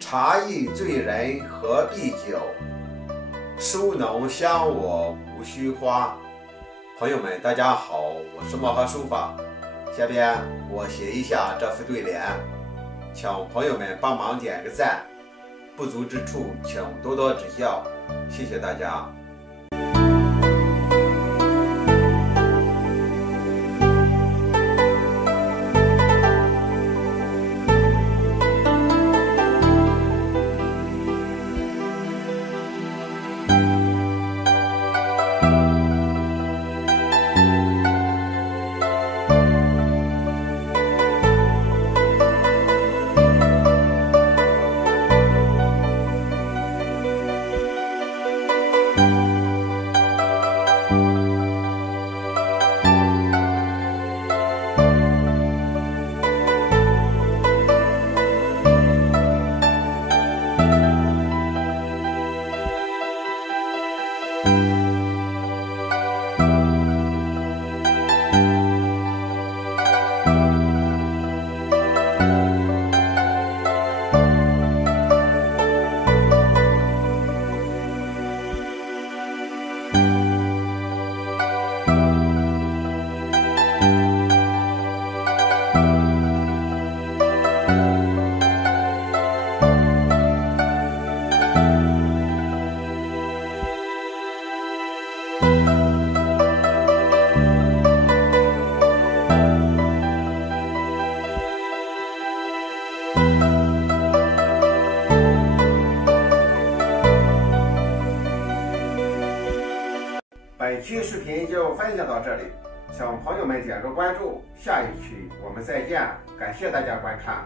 茶艺醉人何必酒，书浓香我无须花。朋友们，大家好，我是墨河书法。下边我写一下这副对联，请朋友们帮忙点个赞，不足之处请多多指教，谢谢大家。本期视频就分享到这里，请朋友们点个关注，下一期我们再见，感谢大家观看。